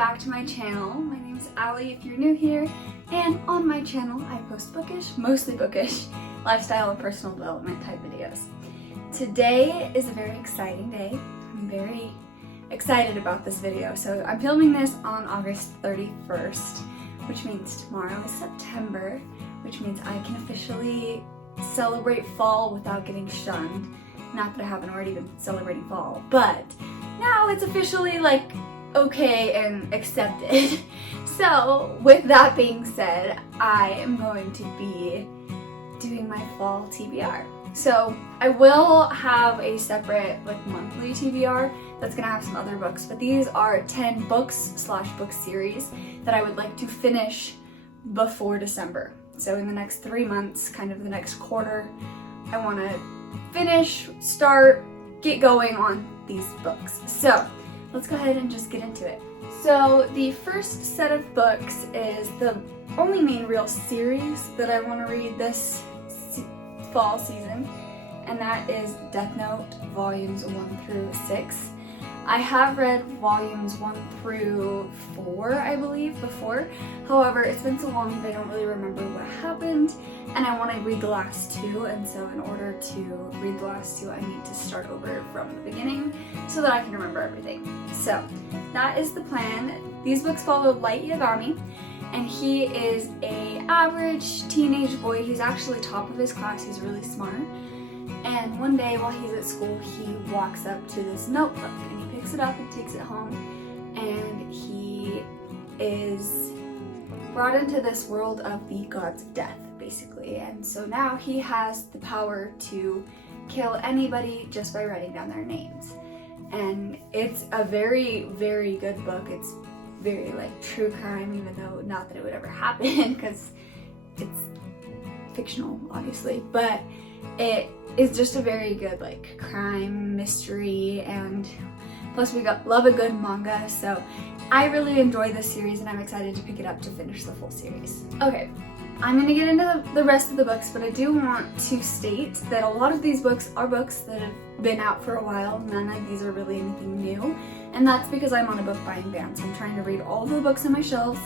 back to my channel. My name is Allie if you're new here, and on my channel I post bookish, mostly bookish, lifestyle and personal development type videos. Today is a very exciting day. I'm very excited about this video. So I'm filming this on August 31st, which means tomorrow is September, which means I can officially celebrate fall without getting shunned. Not that I haven't already been celebrating fall, but now it's officially like okay and accepted. So with that being said, I am going to be doing my fall TBR. So I will have a separate like monthly TBR that's gonna have some other books, but these are 10 books / book series that I would like to finish before December. So in the next 3 months, kind of the next quarter, I want to finish, start, get going on these books. So let's go ahead and just get into it. So the first set of books is the only main real series that I want to read this fall season, and that is Death Note volumes 1 through 6. I have read volumes 1 through 4, I believe, before. However, it's been so long that I don't really remember what happened, and I want to read the last 2, and so in order to read the last 2, I need to start over from the beginning so that I can remember everything. So that is the plan. These books follow Light Yagami, and he is an average teenage boy. He's actually top of his class. He's really smart. And one day while he's at school, he walks up to this notebook and he picks it up and takes it home, and he is brought into this world of the gods of death, basically. And so now he has the power to kill anybody just by writing down their names. And it's a very, very good book. It's very like true crime, even though not that it would ever happen because it's fictional, obviously, but it is just a very good like crime mystery, and plus we love a good manga, so I really enjoy this series and I'm excited to pick it up to finish the full series. Okay, I'm gonna get into the rest of the books, but I do want to state that a lot of these books are books that have been out for a while. None of these are really anything new, and that's because I'm on a book buying ban, so I'm trying to read all the books on my shelves.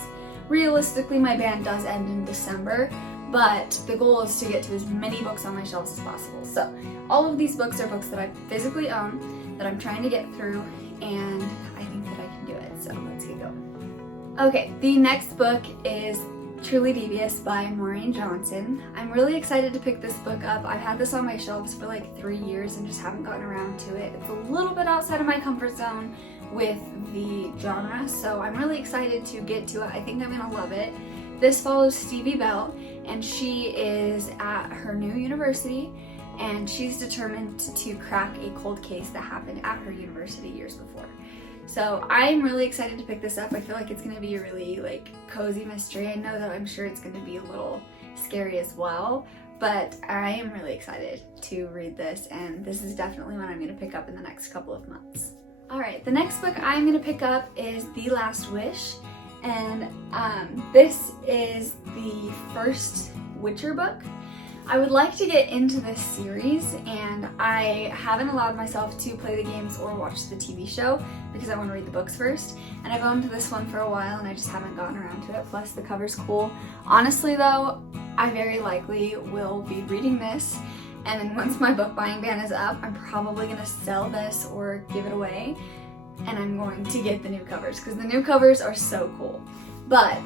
Realistically, my ban does end in December, but the goal is to get to as many books on my shelves as possible. So all of these books are books that I physically own, that I'm trying to get through, and I think that I can do it, so let's get going. Okay, the next book is Truly Devious by Maureen Johnson. I'm really excited to pick this book up. I've had this on my shelves for like 3 years and just haven't gotten around to it. It's a little bit outside of my comfort zone with the genre, so I'm really excited to get to it. I think I'm gonna love it. This follows Stevie Bell, and she is at her new university, and she's determined to crack a cold case that happened at her university years before. So I'm really excited to pick this up. I feel like it's going to be a really like cozy mystery. I know that I'm sure it's going to be a little scary as well, but I am really excited to read this, and this is definitely one I'm going to pick up in the next couple of months. Alright, the next book I'm going to pick up is The Last Wish, and this is the first Witcher book. I would like to get into this series, and I haven't allowed myself to play the games or watch the TV show because I want to read the books first, and I've owned this one for a while and I just haven't gotten around to it, plus the cover's cool. Honestly though, I very likely will be reading this, and then once my book buying ban is up, I'm probably going to sell this or give it away, and I'm going to get the new covers because the new covers are so cool. But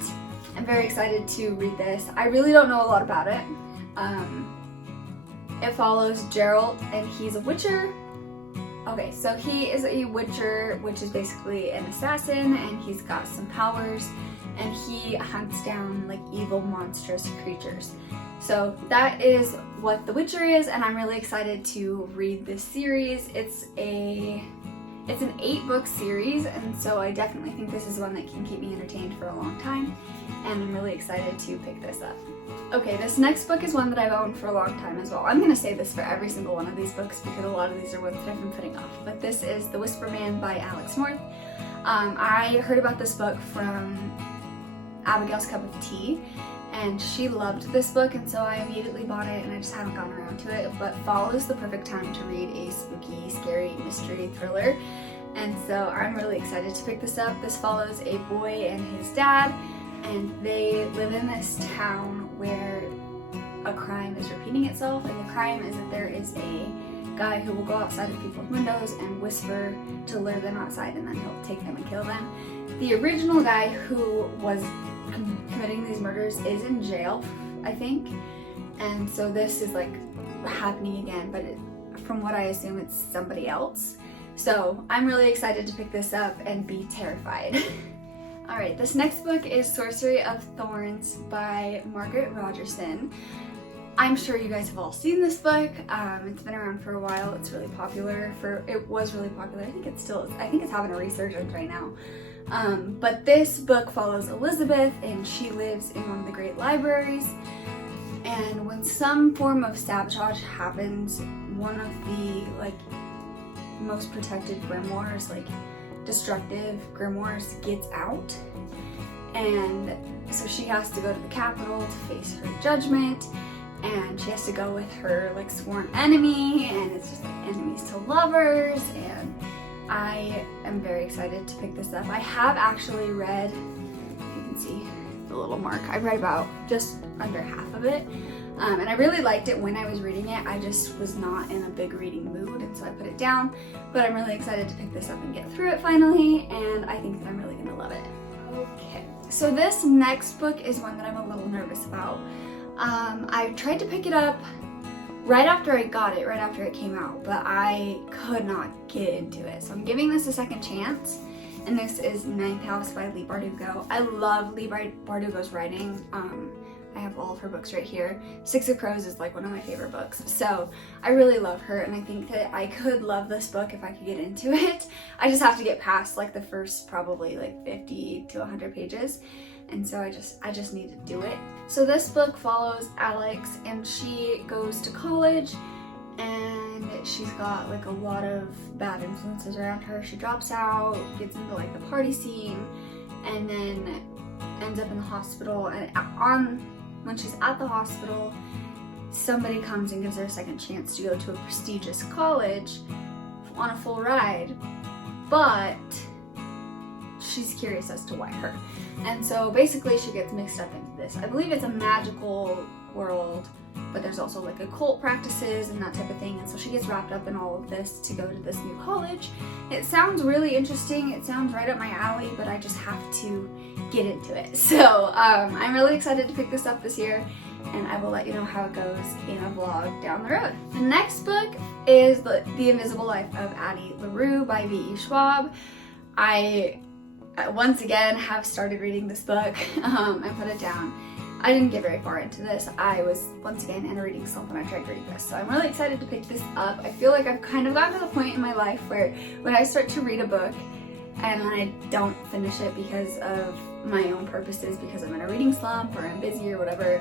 I'm very excited to read this. I really don't know a lot about it. It follows Geralt, and he's a witcher. Okay, so he is a witcher, which is basically an assassin, and he's got some powers, and he hunts down like evil, monstrous creatures. So that is what The Witcher is, and I'm really excited to read this series. It's an 8-book series, and so I definitely think this is one that can keep me entertained for a long time, and I'm really excited to pick this up. Okay, this next book is one that I've owned for a long time as well. I'm going to say this for every single one of these books because a lot of these are ones that I've been putting off, but this is The Whisper Man by Alex North. I heard about this book from Abigail's Cup of Tea, and she loved this book, and so I immediately bought it, and I just haven't gotten around to it. But fall is the perfect time to read a spooky, scary mystery thriller, And so I'm really excited to pick this up. This follows a boy and his dad, and they live in this town where a crime is repeating itself, and the crime is that there is a guy who will go outside of people's windows and whisper to lure them outside, and then he'll take them and kill them. The original guy who was committing these murders is in jail, I think, and so this is like happening again, but from what I assume it's somebody else. So I'm really excited to pick this up and be terrified. Alright, this next book is Sorcery of Thorns by Margaret Rogerson. I'm sure you guys have all seen this book. It's been around for a while. It's really popular. It was really popular. I think it still is. I think it's having a resurgence right now. But this book follows Elizabeth, and she lives in one of the great libraries. And when some form of sabotage happens, one of the most protected grimoires, destructive grimoires, gets out. And so she has to go to the Capitol to face her judgment. And she has to go with her sworn enemy, and it's just enemies to lovers, and I am very excited to pick this up. I have actually read, if you can see the little mark, I read about just under half of it, and I really liked it when I was reading it. I just was not in a big reading mood, and so I put it down, but I'm really excited to pick this up and get through it finally, and I think that I'm really gonna love it. Okay, so this next book is one that I'm a little nervous about. I tried to pick it up right after I got it, right after it came out, but I could not get into it. So I'm giving this a second chance, and this is Ninth House by Leigh Bardugo. I love Leigh Bardugo's writing. I have all of her books right here. Six of Crows is one of my favorite books. So I really love her, and I think that I could love this book if I could get into it. I just have to get past the first probably 50 to 100 pages. And so I just need to do it. So this book follows Alex, and she goes to college, and she's got a lot of bad influences around her. She drops out, gets into the party scene, and then ends up in the hospital. And when she's at the hospital, somebody comes and gives her a second chance to go to a prestigious college on a full ride, but she's curious as to why her. And so basically she gets mixed up into this. I believe it's a magical world, but there's also occult practices and that type of thing. And so she gets wrapped up in all of this to go to this new college. It sounds really interesting. It sounds right up my alley, but I just have to get into it. So I'm really excited to pick this up this year, and I will let you know how it goes in a vlog down the road. The next book is The Invisible Life of Addie LaRue by V.E. Schwab. I once again have started reading this book. I put it down. I didn't get very far into this. I was once again in a reading slump when I tried to read this. So I'm really excited to pick this up. I feel like I've kind of gotten to the point in my life where when I start to read a book and I don't finish it because of my own purposes, because I'm in a reading slump or I'm busy or whatever,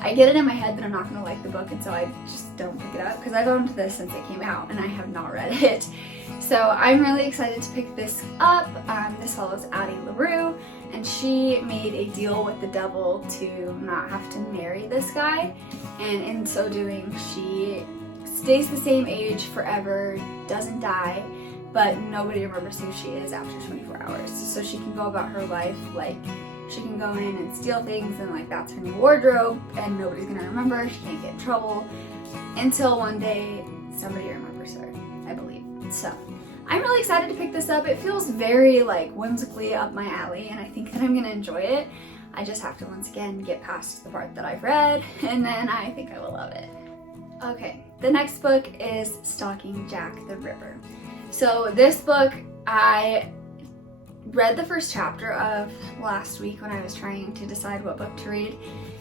I get it in my head that I'm not going to like the book, and so I just don't pick it up, because I've owned this since it came out and I have not read it. So I'm really excited to pick this up. This follows Addie LaRue, and she made a deal with the devil to not have to marry this guy, and in so doing she stays the same age forever, doesn't die, but nobody remembers who she is after 24 hours. So she can go about her life she can go in and steal things, and that's her new wardrobe, and nobody's gonna remember. She can't get in trouble until one day somebody remembers her, I believe. So I'm really excited to pick this up. It feels very whimsically up my alley, and I think that I'm gonna enjoy it. I just have to once again get past the part that I've read, and then I think I will love it. Okay, the next book is Stalking Jack the Ripper. So this book I read the first chapter of last week when I was trying to decide what book to read,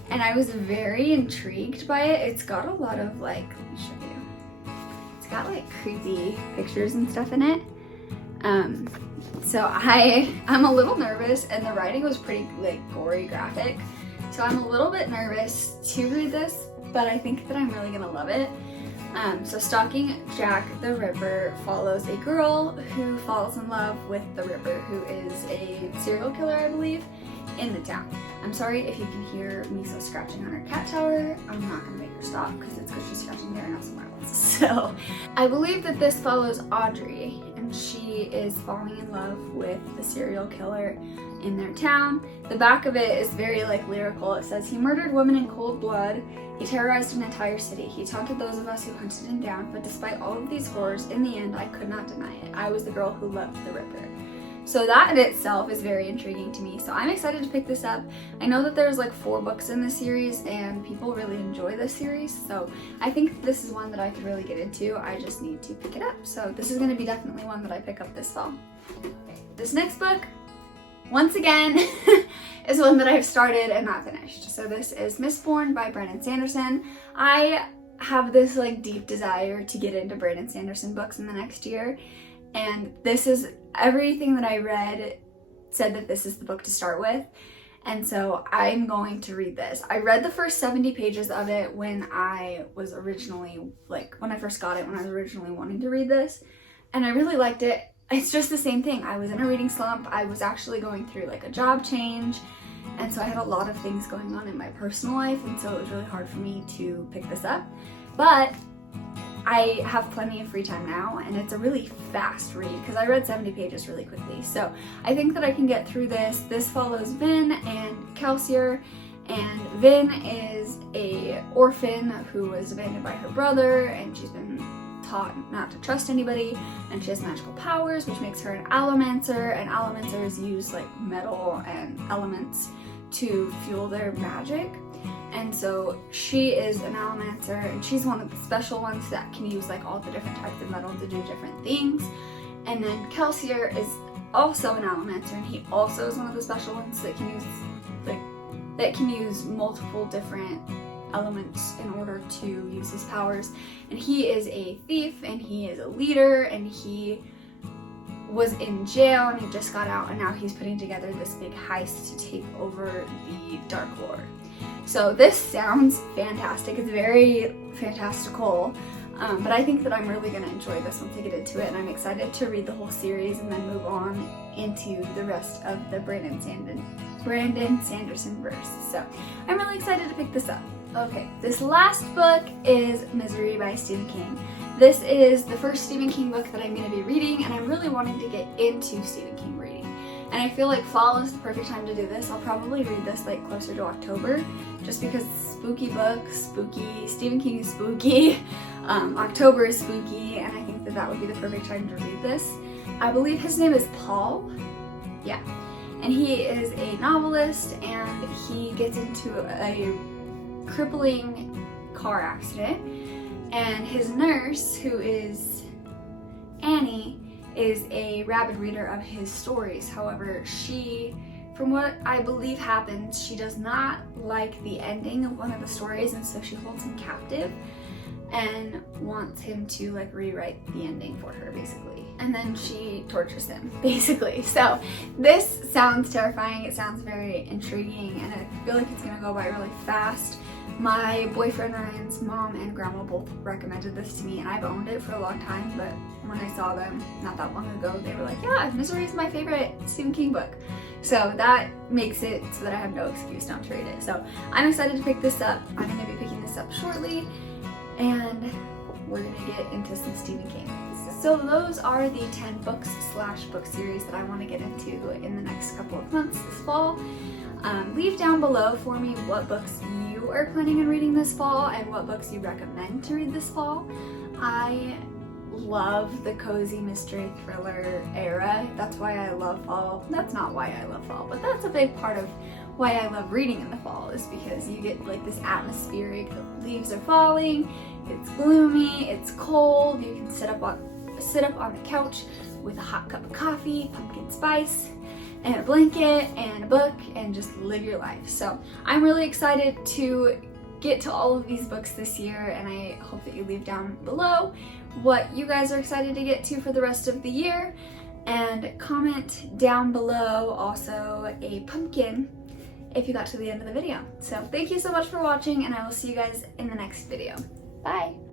and I was very intrigued by it. It's got a lot of let me show you. It's got creepy pictures and stuff in it. So I'm a little nervous, and the writing was pretty gory, graphic. So I'm a little bit nervous to read this, but I think that I'm really gonna love it. So Stalking Jack the Ripper follows a girl who falls in love with the Ripper, who is a serial killer, I believe, in the town. I'm sorry if you can hear Miso scratching on her cat tower. I'm not gonna make her stop because she's scratching there and not somewhere else. So I believe that this follows Audrey, and she she is falling in love with the serial killer in their town. The back of it is very like lyrical. It says, "He murdered women in cold blood. He terrorized an entire city. He taunted those of us who hunted him down. But despite all of these horrors, in the end, I could not deny it. I was the girl who loved the Ripper." So that in itself is very intriguing to me. So I'm excited to pick this up. I know that there's like 4 books in this series and people really enjoy this series. So I think this is one that I could really get into. I just need to pick it up. So this is going to be definitely one that I pick up this fall. This next book, once again, is one that I've started and not finished. So this is Mistborn by Brandon Sanderson. I have this like deep desire to get into Brandon Sanderson books in the next year. And this is everything that I read said that this is the book to start with. And so I'm going to read this. I read the first 70 pages of it when I was originally, when I first got it, when I was originally wanting to read this. And I really liked it. It's just the same thing. I was in a reading slump. I was actually going through like a job change. And so I had a lot of things going on in my personal life. And so it was really hard for me to pick this up. But I have plenty of free time now, and it's a really fast read because I read 70 pages really quickly. So I think that I can get through this. This follows Vin and Kelsier, and Vin is a orphan who was abandoned by her brother, and she's been taught not to trust anybody, and she has magical powers, which makes her an allomancer, and allomancers use like metal and elements to fuel their magic. And so she is an allomancer, and she's one of the special ones that can use like all the different types of metal to do different things. And then Kelsier is also an allomancer, and he also is one of the special ones that can use multiple different elements in order to use his powers. And he is a thief, and he is a leader, and he was in jail and he just got out, and now he's putting together this big heist to take over the Dark Lord. So this sounds fantastic. It's very fantastical, but I think that I'm really going to enjoy this once I get into it, and I'm excited to read the whole series and then move on into the rest of the Brandon Sanderson verse. So I'm really excited to pick this up. Okay, this last book is Misery by Stephen King. This is the first Stephen King book that I'm going to be reading, and I'm really wanting to get into Stephen King reading. And I feel like fall is the perfect time to do this. I'll probably read this like closer to October, just because spooky books, spooky, Stephen King is spooky, October is spooky, and I think that that would be the perfect time to read this. I believe his name is Paul, yeah, and he is a novelist, and he gets into a crippling car accident, and his nurse, who is Annie, is a rabid reader of his stories. However, she, from what I believe happens, she does not like the ending of one of the stories, and so she holds him captive and wants him to like rewrite the ending for her, basically. And then she tortures him, basically. So this sounds terrifying. It sounds very intriguing, and I feel like it's gonna go by really fast. My boyfriend Ryan's mom and grandma both recommended this to me, and I've owned it for a long time, but when I saw them not that long ago, they were like, yeah, Misery is my favorite Stephen King book. So that makes it so that I have no excuse not to read it. So I'm excited to pick this up. I'm going to be picking this up shortly, and we're going to get into some Stephen King. So those are the 10 books / book series that I want to get into in the next couple of months this fall. Leave down below for me what books you are planning on reading this fall and what books you recommend to read this fall. I love the cozy mystery thriller era. That's why I love fall. That's not why I love fall, but that's a big part of why I love reading in the fall, is because you get like this atmospheric, the leaves are falling, it's gloomy, it's cold, you can sit up on the couch with a hot cup of coffee, pumpkin spice, and a blanket and a book, and just live your life. So I'm really excited to get to all of these books this year, and I hope that you leave down below what you guys are excited to get to for the rest of the year, and comment down below also a pumpkin if you got to the end of the video. So thank you so much for watching, and I will see you guys in the next video. Bye!